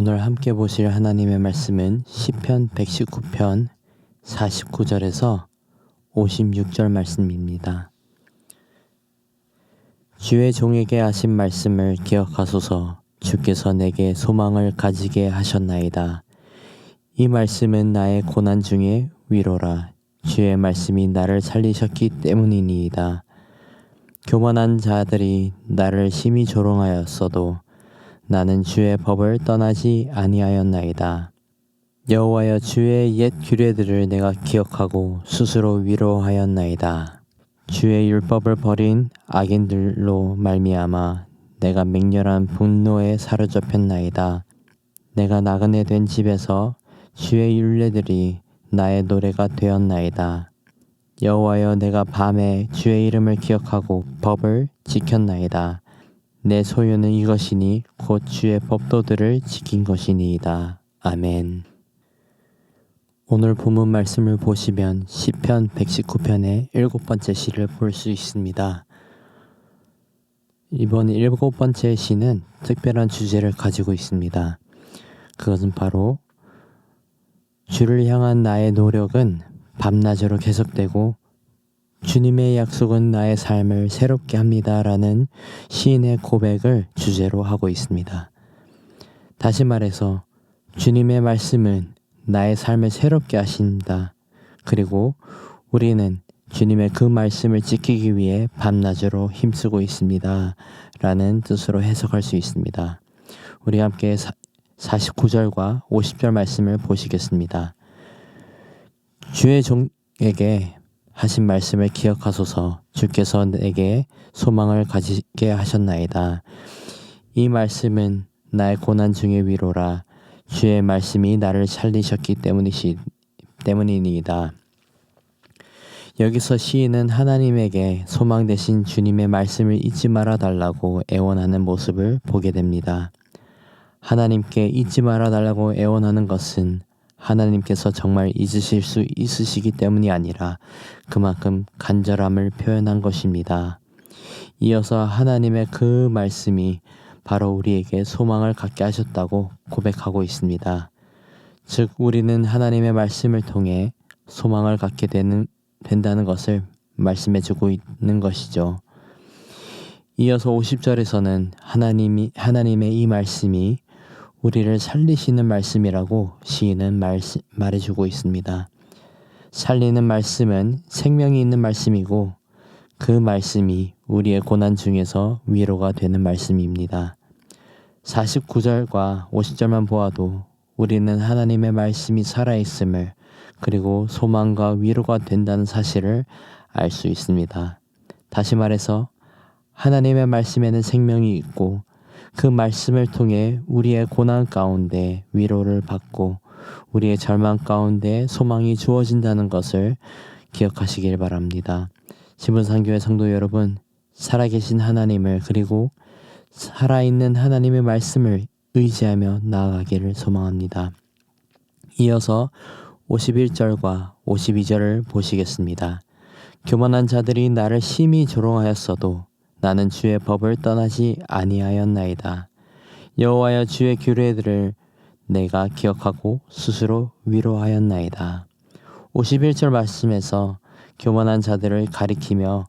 오늘 함께 보실 하나님의 말씀은 시편 119편 49절에서 56절 말씀입니다. 주의 종에게 하신 말씀을 기억하소서. 주께서 내게 소망을 가지게 하셨나이다. 이 말씀은 나의 고난 중에 위로라. 주의 말씀이 나를 살리셨기 때문이니이다. 교만한 자들이 나를 심히 조롱하였어도 나는 주의 법을 떠나지 아니하였나이다. 여호와여, 주의 옛 규례들을 내가 기억하고 스스로 위로하였나이다. 주의 율법을 버린 악인들로 말미암아 내가 맹렬한 분노에 사로잡혔나이다. 내가 나그네 된 집에서 주의 율례들이 나의 노래가 되었나이다. 여호와여, 내가 밤에 주의 이름을 기억하고 법을 지켰나이다. 내 소유는 이것이니 곧 주의 법도들을 지킨 것이니이다. 아멘. 오늘 본문 말씀을 보시면 시편 119편의 7번째 시를 볼 수 있습니다. 이번 7번째 시는 특별한 주제를 가지고 있습니다. 그것은 바로 주를 향한 나의 노력은 밤낮으로 계속되고 주님의 약속은 나의 삶을 새롭게 합니다. 라는 시인의 고백을 주제로 하고 있습니다. 다시 말해서 주님의 말씀은 나의 삶을 새롭게 하신다. 그리고 우리는 주님의 그 말씀을 지키기 위해 밤낮으로 힘쓰고 있습니다. 라는 뜻으로 해석할 수 있습니다. 우리 함께 49절과 50절 말씀을 보시겠습니다. 주의 종에게 하신 말씀을 기억하소서. 주께서 내게 소망을 가지게 하셨나이다. 이 말씀은 나의 고난 중의 위로라. 주의 말씀이 나를 살리셨기 때문이니이다. 여기서 시인은 하나님에게 소망 되신 주님의 말씀을 잊지 말아 달라고 애원하는 모습을 보게 됩니다. 하나님께 잊지 말아 달라고 애원하는 것은 하나님께서 정말 잊으실 수 있으시기 때문이 아니라 그만큼 간절함을 표현한 것입니다. 이어서 하나님의 그 말씀이 바로 우리에게 소망을 갖게 하셨다고 고백하고 있습니다. 즉, 우리는 하나님의 말씀을 통해 소망을 갖게 된다는 것을 말씀해주고 있는 것이죠. 이어서 50절에서는 하나님의 이 말씀이 우리를 살리시는 말씀이라고 시인은 말해주고 있습니다. 살리는 말씀은 생명이 있는 말씀이고 그 말씀이 우리의 고난 중에서 위로가 되는 말씀입니다. 49절과 50절만 보아도 우리는 하나님의 말씀이 살아있음을 그리고 소망과 위로가 된다는 사실을 알 수 있습니다. 다시 말해서 하나님의 말씀에는 생명이 있고 그 말씀을 통해 우리의 고난 가운데 위로를 받고 우리의 절망 가운데 소망이 주어진다는 것을 기억하시길 바랍니다. 지분상교회 성도 여러분, 살아계신 하나님을 그리고 살아있는 하나님의 말씀을 의지하며 나아가기를 소망합니다. 이어서 51절과 52절을 보시겠습니다. 교만한 자들이 나를 심히 조롱하였어도 나는 주의 법을 떠나지 아니하였나이다. 여호와여, 주의 규례들을 내가 기억하고 스스로 위로하였나이다. 51절 말씀에서 교만한 자들을 가리키며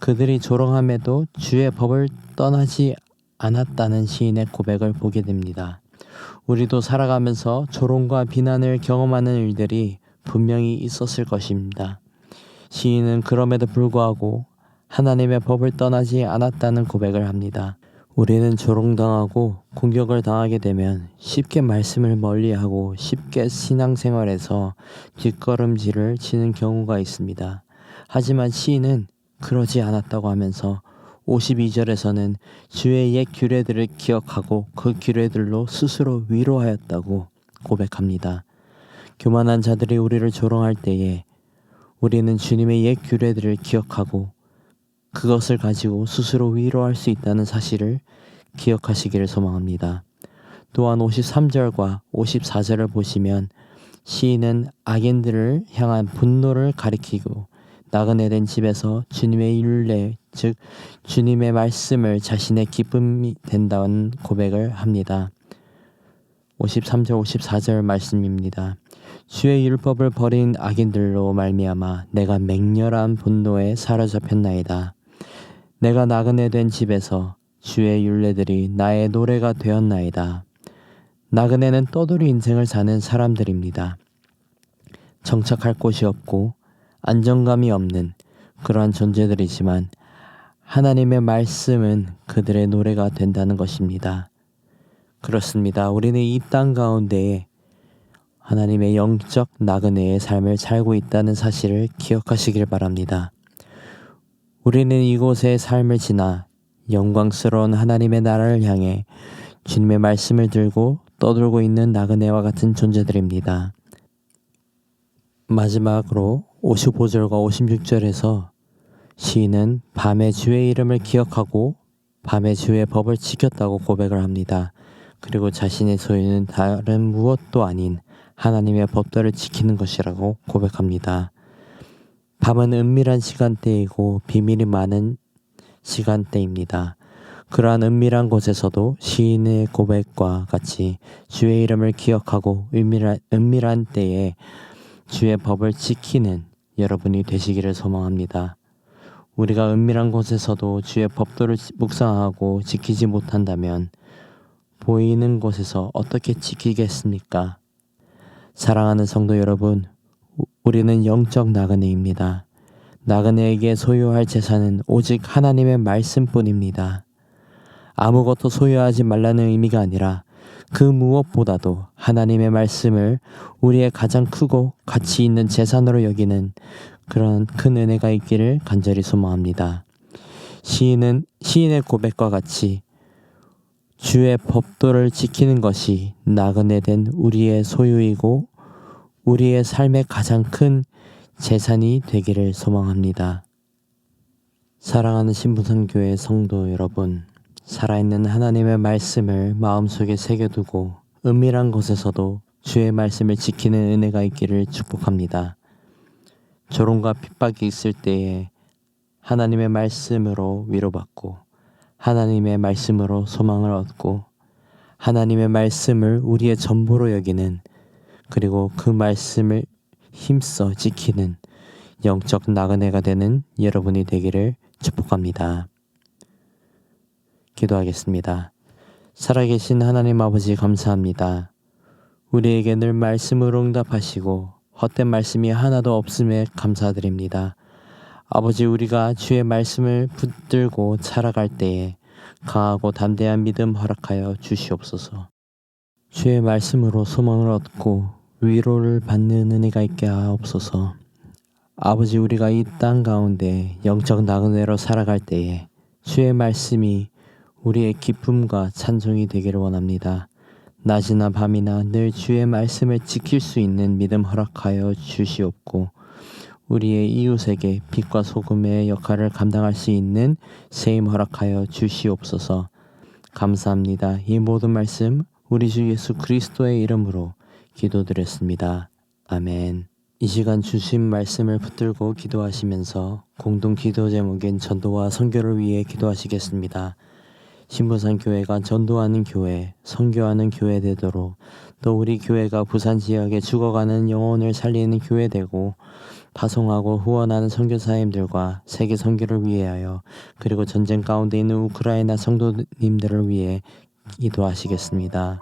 그들이 조롱함에도 주의 법을 떠나지 않았다는 시인의 고백을 보게 됩니다. 우리도 살아가면서 조롱과 비난을 경험하는 일들이 분명히 있었을 것입니다. 시인은 그럼에도 불구하고 하나님의 법을 떠나지 않았다는 고백을 합니다. 우리는 조롱당하고 공격을 당하게 되면 쉽게 말씀을 멀리하고 쉽게 신앙생활에서 뒷걸음질을 치는 경우가 있습니다. 하지만 시인은 그러지 않았다고 하면서 52절에서는 주의 옛 규례들을 기억하고 그 규례들로 스스로 위로하였다고 고백합니다. 교만한 자들이 우리를 조롱할 때에 우리는 주님의 옛 규례들을 기억하고 그것을 가지고 스스로 위로할 수 있다는 사실을 기억하시기를 소망합니다. 또한 53절과 54절을 보시면 시인은 악인들을 향한 분노를 가리키고 나그네 된 집에서 주님의 율례, 즉 주님의 말씀을 자신의 기쁨이 된다는 고백을 합니다. 53절 54절 말씀입니다. 주의 율법을 버린 악인들로 말미암아 내가 맹렬한 분노에 사로잡혔나이다. 내가 나그네 된 집에서 주의 율례들이 나의 노래가 되었나이다. 나그네는 떠돌이 인생을 사는 사람들입니다. 정착할 곳이 없고 안정감이 없는 그러한 존재들이지만 하나님의 말씀은 그들의 노래가 된다는 것입니다. 그렇습니다. 우리는 이 땅 가운데에 하나님의 영적 나그네의 삶을 살고 있다는 사실을 기억하시길 바랍니다. 우리는 이곳의 삶을 지나 영광스러운 하나님의 나라를 향해 주님의 말씀을 들고 떠돌고 있는 나그네와 같은 존재들입니다. 마지막으로 55절과 56절에서 시인은 밤에 주의 이름을 기억하고 밤에 주의 법을 지켰다고 고백을 합니다. 그리고 자신의 소유는 다른 무엇도 아닌 하나님의 법도를 지키는 것이라고 고백합니다. 밤은 은밀한 시간대이고 비밀이 많은 시간대입니다. 그러한 은밀한 곳에서도 시인의 고백과 같이 주의 이름을 기억하고 은밀한 때에 주의 법을 지키는 여러분이 되시기를 소망합니다. 우리가 은밀한 곳에서도 주의 법도를 묵상하고 지키지 못한다면 보이는 곳에서 어떻게 지키겠습니까? 사랑하는 성도 여러분, 우리는 영적 나그네입니다. 나그네에게 소유할 재산은 오직 하나님의 말씀뿐입니다. 아무것도 소유하지 말라는 의미가 아니라 그 무엇보다도 하나님의 말씀을 우리의 가장 크고 가치 있는 재산으로 여기는 그런 큰 은혜가 있기를 간절히 소망합니다. 시인의 고백과 같이 주의 법도를 지키는 것이 나그네 된 우리의 소유이고 우리의 삶의 가장 큰 재산이 되기를 소망합니다. 사랑하는 신부선교회 성도 여러분, 살아있는 하나님의 말씀을 마음속에 새겨두고 은밀한 곳에서도 주의 말씀을 지키는 은혜가 있기를 축복합니다. 조롱과 핍박이 있을 때에 하나님의 말씀으로 위로받고 하나님의 말씀으로 소망을 얻고 하나님의 말씀을 우리의 전부로 여기는 그리고 그 말씀을 힘써 지키는 영적 나그네가 되는 여러분이 되기를 축복합니다. 기도하겠습니다. 살아계신 하나님 아버지 감사합니다. 우리에게 늘 말씀으로 응답하시고 헛된 말씀이 하나도 없음에 감사드립니다. 아버지, 우리가 주의 말씀을 붙들고 살아갈 때에 강하고 담대한 믿음 허락하여 주시옵소서. 주의 말씀으로 소망을 얻고 위로를 받는 은혜가 있게 하옵소서. 아버지, 우리가 이 땅 가운데 영적 나그네로 살아갈 때에 주의 말씀이 우리의 기쁨과 찬송이 되기를 원합니다. 낮이나 밤이나 늘 주의 말씀을 지킬 수 있는 믿음 허락하여 주시옵고 우리의 이웃에게 빛과 소금의 역할을 감당할 수 있는 세임 허락하여 주시옵소서. 감사합니다. 이 모든 말씀 우리 주 예수 그리스도의 이름으로 기도드렸습니다. 아멘. 이 시간 주신 말씀을 붙들고 기도하시면서 공동 기도 제목인 전도와 선교를 위해 기도하시겠습니다. 신부산교회가 전도하는 교회, 선교하는 교회 되도록 또 우리 교회가 부산 지역에 죽어가는 영혼을 살리는 교회 되고 파송하고 후원하는 선교사님들과 세계 선교를 위하여 그리고 전쟁 가운데 있는 우크라이나 성도님들을 위해 기도하시겠습니다.